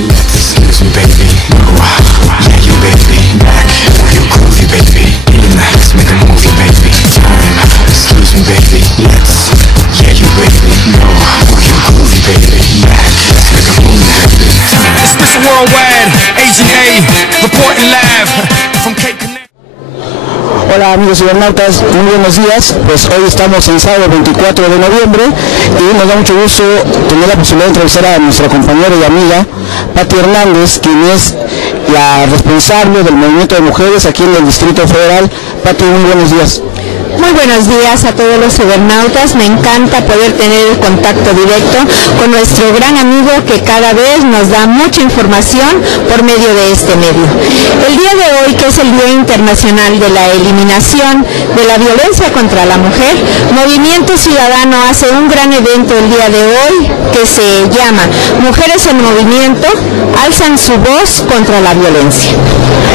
Excuse me, baby. Yeah, you baby. Back, you groovy, baby. Let's make a movie, baby. Time. Excuse me, baby. Yeah, you baby. No, you groovy, baby. Back, let's make a movie, baby. Time. It's Mr. Worldwide, Agent A, reporting live from Cape Canaveral. Hola amigos cibernautas, muy buenos días. Pues hoy estamos en sábado 24 de noviembre y nos da mucho gusto tener la posibilidad de entrevistar a nuestra compañera y amiga Pati Hernández, quien es la responsable del movimiento de mujeres aquí en el Distrito Federal. Pati, muy buenos días. Muy buenos días a todos los cibernautas. Me encanta poder tener el contacto directo con nuestro gran amigo que cada vez nos da mucha información por medio de este medio. El día de hoy, que es el Día Internacional de la Eliminación de la Violencia contra la Mujer, Movimiento Ciudadano hace un gran evento el día de hoy que se llama Mujeres en Movimiento alzan su voz contra la violencia.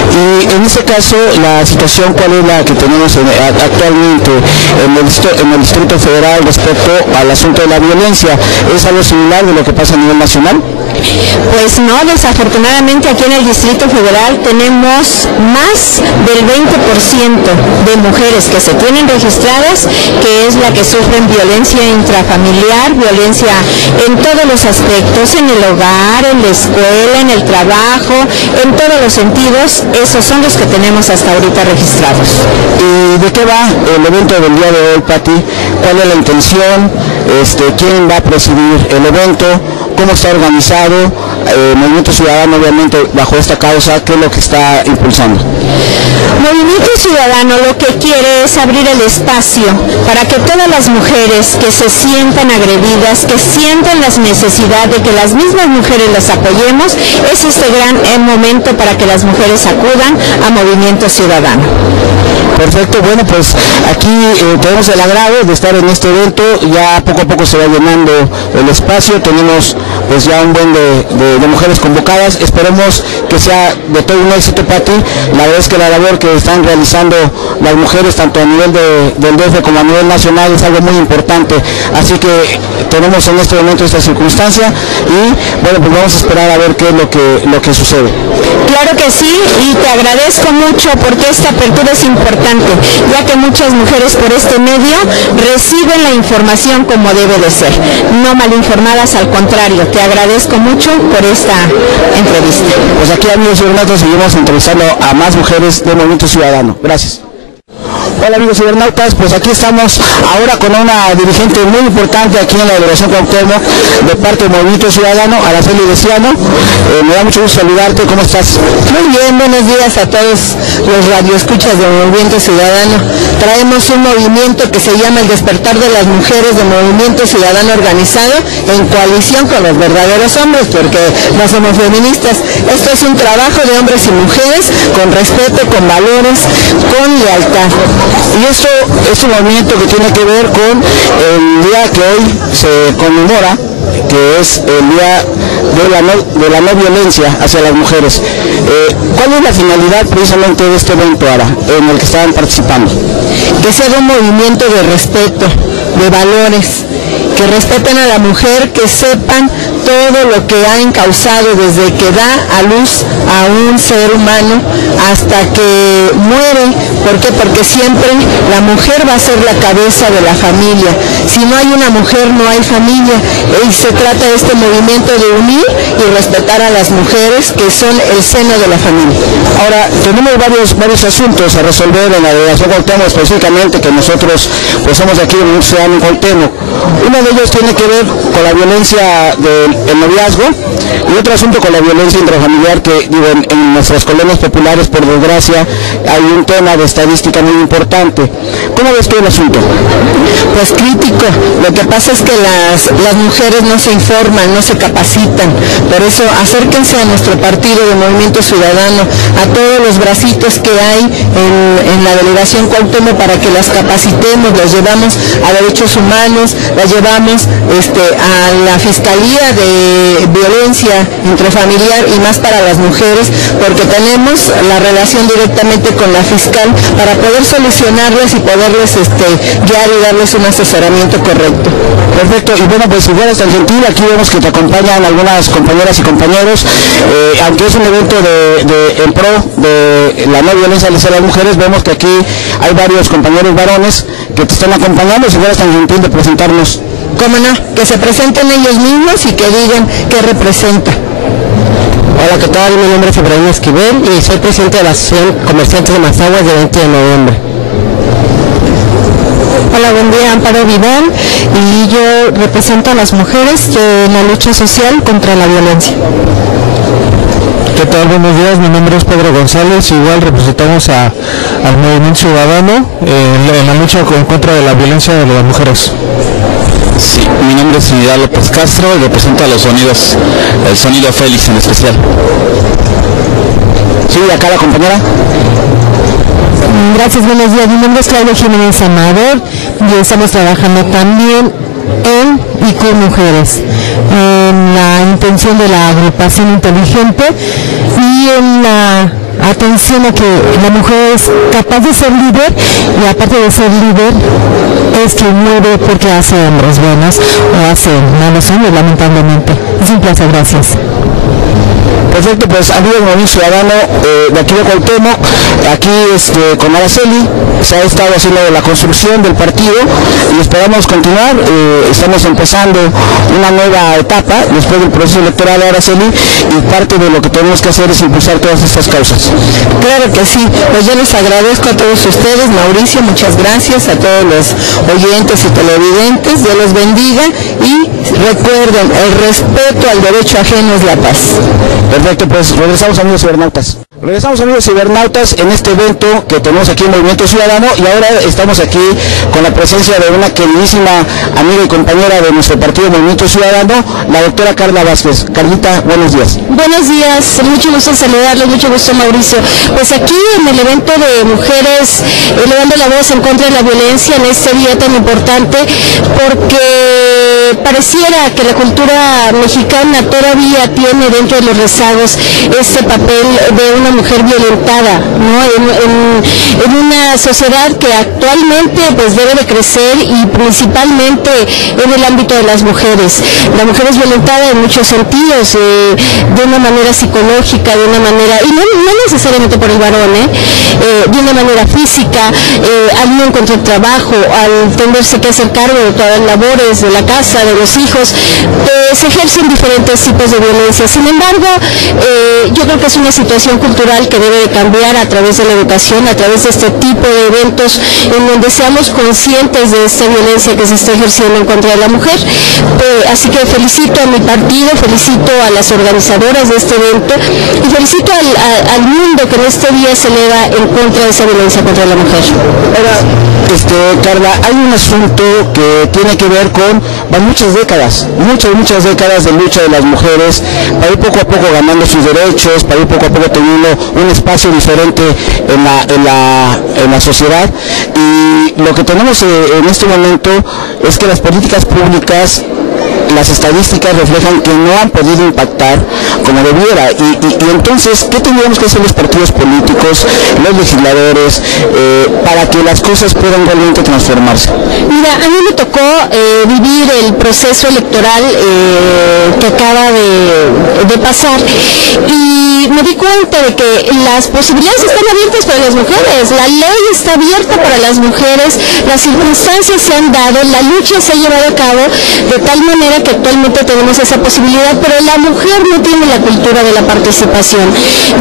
Y en este caso, la situación, ¿cuál es la que tenemos actualmente en el Distrito Federal respecto al asunto de la violencia? ¿Es algo similar de lo que pasa a nivel nacional? Pues no, desafortunadamente aquí en el Distrito Federal tenemos más del 20% de mujeres que se tienen registradas, que es la que sufren violencia intrafamiliar, violencia en todos los aspectos, en el hogar, en la escuela, en el trabajo, en todos los sentidos. Esos son los que tenemos hasta ahorita registrados. ¿Y de qué va el evento del día de hoy, Pati? ¿Cuál es la intención? ¿Quién va a presidir el evento? ¿Cómo está organizado? Movimiento Ciudadano, obviamente, bajo esta causa, ¿qué es lo que está impulsando? Movimiento Ciudadano lo que quiere es abrir el espacio para que todas las mujeres que se sientan agredidas, que sientan la necesidad de que las mismas mujeres las apoyemos, es este gran momento para que las mujeres acudan a Movimiento Ciudadano. Perfecto, bueno, pues aquí tenemos el agrado de estar en este evento. Ya poco a poco se va llenando el espacio, tenemos pues ya un buen de mujeres convocadas. Esperemos que sea de todo un éxito, Pati. La verdad es que la labor que están realizando las mujeres tanto a nivel del DF como a nivel nacional es algo muy importante, así que tenemos en este momento esta circunstancia y bueno, pues vamos a esperar a ver qué es lo que sucede. Claro que sí, y te agradezco mucho porque esta apertura es importante, ya que muchas mujeres por este medio reciben la información como debe de ser, no mal informadas, al contrario. Te agradezco mucho por esta entrevista. Pues aquí, amigos cibernautas, seguimos entrevistando a más mujeres del Movimiento Ciudadano. Gracias. Hola amigos cibernautas, pues aquí estamos ahora con una dirigente muy importante aquí en la Delegación Cuauhtémoc de parte del Movimiento Ciudadano, Araceli Deciano. Me da mucho gusto saludarte, ¿cómo estás? Muy bien, buenos días a todos los radioescuchas del Movimiento Ciudadano. Traemos un movimiento que se llama el Despertar de las Mujeres del Movimiento Ciudadano Organizado en coalición con los verdaderos hombres, porque no somos feministas. Esto es un trabajo de hombres y mujeres con respeto, con valores, con lealtad. Y esto es un movimiento que tiene que ver con el día que hoy se conmemora, que es el día de la no violencia hacia las mujeres. ¿Cuál es la finalidad precisamente de este evento, Ara, en el que estaban participando? Que sea un movimiento de respeto, de valores, que respeten a la mujer, que sepan todo lo que ha encauzado desde que da a luz a un ser humano hasta que muere. ¿Por qué? Porque siempre la mujer va a ser la cabeza de la familia. Si no hay una mujer, no hay familia. Y se trata de este movimiento de unir y respetar a las mujeres, que son el seno de la familia. Ahora, tenemos varios asuntos a resolver en la Delegación Cuauhtémoc, específicamente, que nosotros pues somos de aquí en Cuauhtémoc. Uno de ellos tiene que ver con la violencia del noviazgo y otro asunto con la violencia intrafamiliar, que digo, en nuestras colonias populares, por desgracia, hay un tema de estadística muy importante. ¿Cómo ves tú el asunto? Pues crítico. Lo que pasa es que las mujeres no se informan, no se capacitan. Por eso acérquense a nuestro partido de Movimiento Ciudadano, a todos los bracitos que hay en la Delegación Cuauhtémoc, para que las capacitemos, las llevamos a Derechos Humanos, las llevamos a la Fiscalía de de violencia intrafamiliar y más para las mujeres, porque tenemos la relación directamente con la fiscal para poder solucionarles y poderles guiar y darles un asesoramiento correcto. Perfecto, y bueno, pues si fueras tan gentil, aquí vemos que te acompañan algunas compañeras y compañeros, aunque es un evento en pro de la no violencia hacia las mujeres, vemos que aquí hay varios compañeros varones que te están acompañando. Si fueras tan gentil de presentarnos. ¿Cómo no? Que se presenten ellos mismos y que digan qué representa. Hola, ¿qué tal? Mi nombre es Ibrahim Esquivel y soy presidente de la Asociación Comerciantes de Mazaguas del 20 de noviembre. Hola, buen día, Amparo Vidal, y yo represento a las mujeres en la lucha social contra la violencia. ¿Qué tal? Buenos días, mi nombre es Pedro González, igual representamos al Movimiento Ciudadano en la lucha en contra de la violencia de las mujeres. Sí, mi nombre es Trinidad López Castro y represento a los sonidos, el sonido Félix en especial. Sí, acá la compañera. Gracias, buenos días. Mi nombre es Claudia Jiménez Amador y estamos trabajando también en IQ Mujeres, en la intención de la agrupación inteligente y en la atención a que la mujer es capaz de ser líder, y aparte de ser líder es que mueve porque hace hombres buenos o hace malos hombres, lamentablemente. Es un placer, gracias. Perfecto, pues amigos del Movimiento Ciudadano de aquí de Cuauhtémoc, aquí con Araceli se ha estado haciendo la construcción del partido y esperamos continuar. Estamos empezando una nueva etapa después del proceso electoral de Araceli, y parte de lo que tenemos que hacer es impulsar todas estas causas. Claro que sí, pues yo les agradezco a todos ustedes, Mauricio, muchas gracias, a todos los oyentes y televidentes, Dios los bendiga, y recuerden, el respeto al derecho ajeno es la paz. Perfecto, pues regresamos, amigos cibernautas. Regresamos, amigos cibernautas, en este evento que tenemos aquí en Movimiento Ciudadano, y ahora estamos aquí con la presencia de una queridísima amiga y compañera de nuestro partido Movimiento Ciudadano, la doctora Carla Vázquez. Carlita, buenos días. Buenos días, mucho gusto saludarles, mucho gusto, Mauricio. Pues aquí en el evento de mujeres elevando la voz en contra de la violencia en este día tan importante, porque pareciera que la cultura mexicana todavía tiene dentro de los rezagos este papel de una mujer violentada, ¿no? En una sociedad que actualmente pues debe de crecer, y principalmente en el ámbito de las mujeres. La mujer es violentada en muchos sentidos, de una manera psicológica, de una manera, y no necesariamente por el varón, de una manera física, al no encontrar trabajo, al tenerse que hacer cargo de todas las labores de la casa, de los hijos, se ejercen diferentes tipos de violencia. Sin embargo, yo creo que es una situación cultural que debe de cambiar a través de la educación, a través de este tipo de eventos en donde seamos conscientes de esta violencia que se está ejerciendo en contra de la mujer. Así que felicito a mi partido, felicito a las organizadoras de este evento y felicito al mundo que en este día se eleva en contra de esa violencia contra la mujer. Ahora, Carla, hay un asunto que tiene que ver con muchas décadas de lucha de las mujeres para ir poco a poco ganando sus derechos, para ir poco a poco teniendo un espacio diferente en la sociedad, y lo que tenemos en este momento es que las políticas públicas, las estadísticas reflejan que no han podido impactar como debiera, y entonces, ¿qué tendríamos que hacer los partidos políticos, los legisladores, para que las cosas puedan realmente transformarse? Mira, a mí me tocó vivir el proceso electoral que acaba de pasar, y me di cuenta de que las posibilidades están abiertas para las mujeres, la ley está abierta para las mujeres, las circunstancias se han dado, la lucha se ha llevado a cabo de tal manera que actualmente tenemos esa posibilidad, pero la mujer no tiene la cultura de la participación.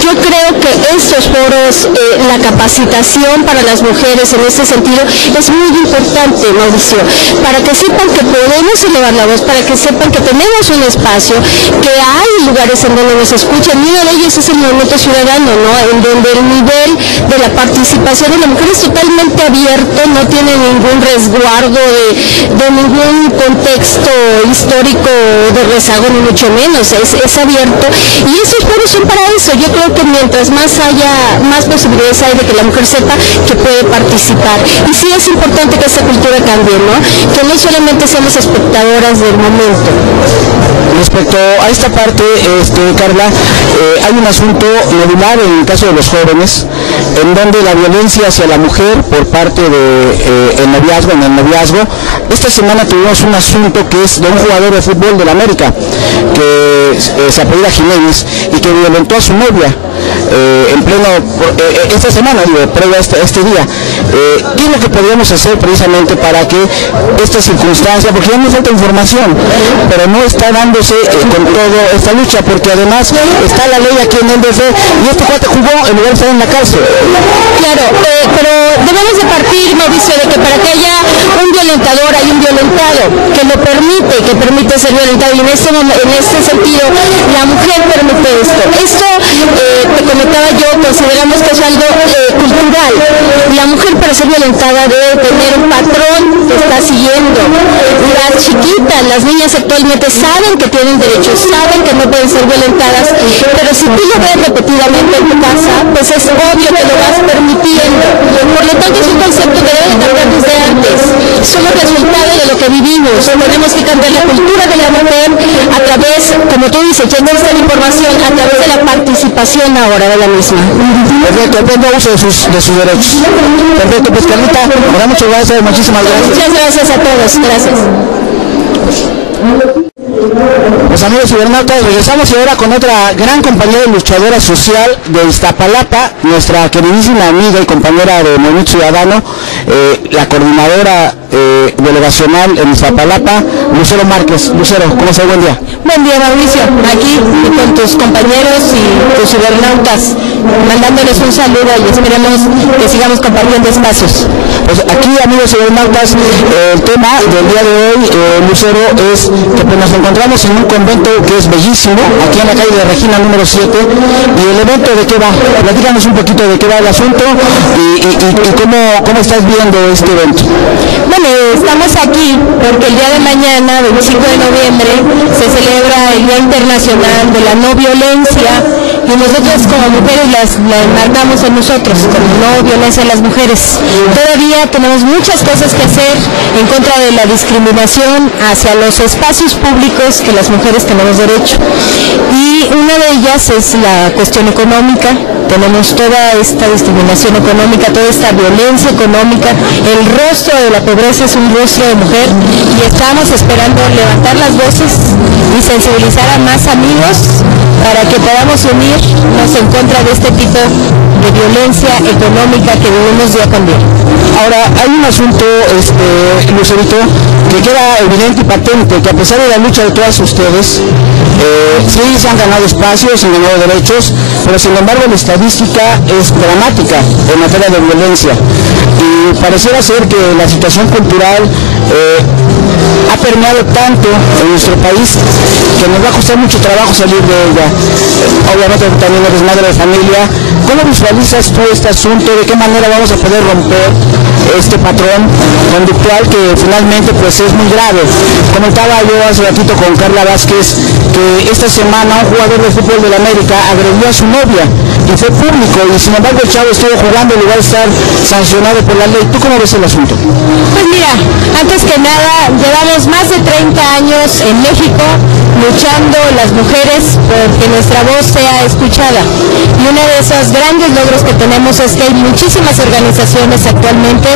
Yo creo que estos foros, la capacitación para las mujeres en este sentido es muy importante, Mauricio, para que sepan que podemos elevar la voz, para que sepan que tenemos un espacio, que hay lugares en donde nos escuchan, y uno de ellos es el Movimiento Ciudadano, ¿no? En donde el nivel de la participación de la mujer es totalmente abierto, no tiene ningún resguardo de ningún contexto histórico de rezago, ni mucho menos, es abierto respeto, y esos foros son para eso. Yo creo que mientras más posibilidades hay de que la mujer sepa que puede participar, y sí es importante que esta cultura cambie, ¿no? Que no solamente seamos espectadoras del momento. Respecto a esta parte, Carla, hay un asunto medular en el caso de los jóvenes, en donde la violencia hacia la mujer por parte de el noviazgo. Esta semana tuvimos un asunto que es de un jugador de fútbol de la América, que se apellida Jiménez, y que violentó a su novia en pleno, esta semana, previo a este día. ¿Qué es lo que podríamos hacer precisamente para que esta circunstancia, porque ya nos falta información, pero no está dándose con toda esta lucha, porque además está la ley aquí en el DF y este cuate jugó en lugar de estar en la cárcel? Claro, pero debemos de partir, Mauricio, de que para que haya un violentador hay un violentado que lo permite ser violentado, y en este sentido la mujer permite esto. Te comentaba yo, consideramos que es algo cultural. La mujer, para ser violentada, debe tener un patrón que está siguiendo. Las chiquitas, las niñas actualmente saben que tienen derechos, saben que no pueden ser violentadas, pero si tú lo ves repetidamente en tu casa, pues es obvio que lo vas permitiendo. Por lo tanto, es un concepto que debe cambiar desde antes. Somos resultado de lo que vivimos. Tenemos que cambiar la cultura de la mujer a través, como tú dices, ya existe la información, a través de la participación ahora de la misma. Perfecto, tengo uso de sus derechos. Perfecto, pues Carlita, me da mucho gracias, muchísimas gracias. Muchas gracias a todos, gracias. Pues amigos cibernautas, regresamos ahora con otra gran compañera y luchadora social de Iztapalapa, nuestra queridísima amiga y compañera de Movimiento Ciudadano, la coordinadora delegacional en Iztapalapa, Lucero Márquez. Lucero, ¿cómo estás? Buen día. Buen día, Mauricio, aquí con tus compañeros y tus cibernautas, mandándoles un saludo y esperemos que sigamos compartiendo espacios. Pues aquí, amigos cibernautas, el tema del día de hoy, Lucero, es que pues, nos encontramos en un convento que es bellísimo, aquí en la calle de Regina número 7, y el evento de qué va, platícanos un poquito de qué va el asunto y cómo estás viendo este evento. Bueno, estamos aquí porque el día de mañana, 25 de noviembre, se celebra el Día Internacional de la No Violencia, y nosotros como mujeres la enmarcamos en nosotros, como no violencia a las mujeres. Todavía tenemos muchas cosas que hacer en contra de la discriminación hacia los espacios públicos que las mujeres tenemos derecho. Y una de ellas es la cuestión económica. Tenemos toda esta discriminación económica, toda esta violencia económica. El rostro de la pobreza es un rostro de mujer, y estamos esperando levantar las voces y sensibilizar a más amigos para que podamos unirnos en contra de este tipo de violencia económica que vivimos día con día. Ahora, hay un asunto, Lucerito, que queda evidente y patente, que a pesar de la lucha de todas ustedes, sí se han ganado espacios, se han ganado derechos, pero sin embargo la estadística es dramática en materia de violencia, y pareciera ser que la situación cultural ha permeado tanto en nuestro país que nos va a costar mucho trabajo salir de ella. Obviamente también eres madre de familia. ¿Cómo visualizas tú este asunto? ¿De qué manera vamos a poder romper este patrón conductual que finalmente pues es muy grave? Comentaba yo hace ratito con Carla Vázquez que esta semana un jugador de fútbol de la América agredió a su novia y fue público, y sin embargo el chavo estuvo jugando en lugar de estar sancionado por la ley. ¿Tú cómo ves el asunto? Pues mira, antes que nada, llevamos más de 30 años en México luchando las mujeres porque nuestra voz sea escuchada. Y uno de esos grandes logros que tenemos es que hay muchísimas organizaciones actualmente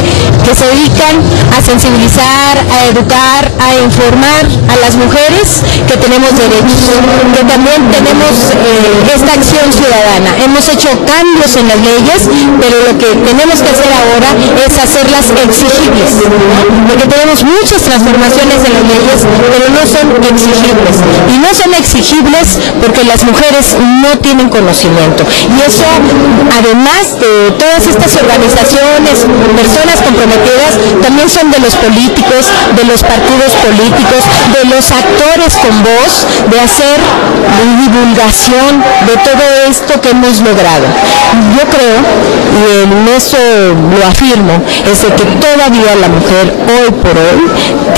que se dedican a sensibilizar, a educar, a informar a las mujeres que tenemos derechos, que también tenemos esta acción ciudadana. Hemos hecho cambios en las leyes, pero lo que tenemos que hacer ahora es hacerlas exigibles, ¿no? Porque tenemos muchas transformaciones en las leyes, pero no son exigibles. Y no son exigibles porque las mujeres no tienen conocimiento. Y eso, además de todas estas organizaciones, personas comprometidas, también son de los políticos, de los partidos políticos, de los actores con voz, de hacer divulgación de todo esto que hemos logrado. Yo creo, y en eso lo afirmo, es de que todavía la mujer hoy por hoy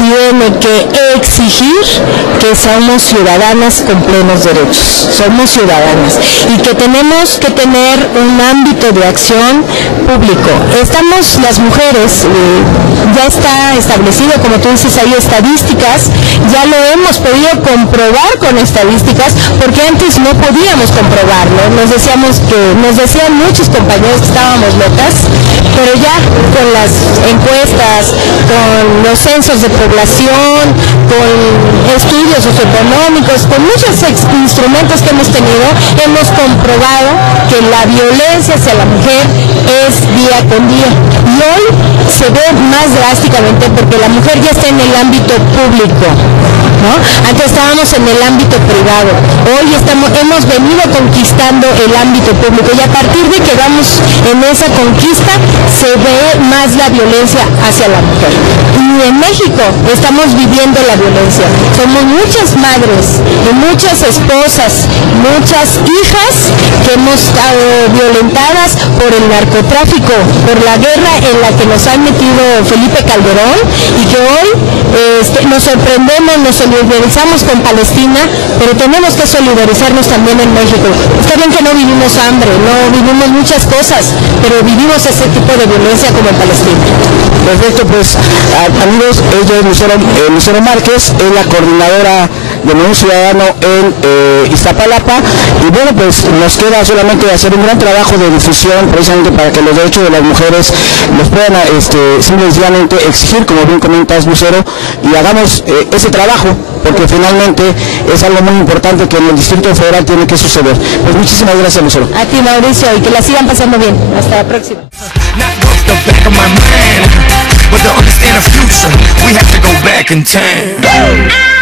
tiene que exigir que seamos somos ciudadanas con plenos derechos, somos ciudadanas y que tenemos que tener un ámbito de acción público. Estamos las mujeres, ya está establecido, como tú dices, hay estadísticas, ya lo hemos podido comprobar con estadísticas, porque antes no podíamos comprobarlo, nos decían muchos compañeros que estábamos locas, pero ya con las encuestas, con los censos de población, con estudios socioeconómicos, con muchos instrumentos que hemos tenido, hemos comprobado que la violencia hacia la mujer es día con día. Y hoy se ve más drásticamente porque la mujer ya está en el ámbito público, ¿no? Antes estábamos en el ámbito privado, hoy hemos venido conquistando el ámbito público y a partir de que vamos en esa conquista se ve más la violencia hacia la mujer. Y en México estamos viviendo la violencia, somos muchas madres y muchas esposas, muchas hijas que hemos estado violentadas por el narcotráfico, por la guerra en la que nos ha metido Felipe Calderón y que hoy nos sorprendemos, nos solidarizamos con Palestina, pero tenemos que solidarizarnos también en México. Está bien que no vivimos hambre, no vivimos muchas cosas, pero vivimos ese tipo de violencia como en Palestina. Perfecto, pues amigos, ella es Lucero Márquez, es la coordinadora de Movimiento Ciudadano en Iztapalapa, y bueno, pues nos queda solamente hacer un gran trabajo de difusión precisamente para que los derechos de las mujeres los puedan simplemente exigir, como bien comentas, Lucero, y hagamos ese trabajo, porque finalmente es algo muy importante que en el Distrito Federal tiene que suceder. Pues muchísimas gracias, Lucero. A ti, Mauricio, y que la sigan pasando bien. Hasta la próxima. Not broke the back of my mind, but to understand the future, we have to go back in time.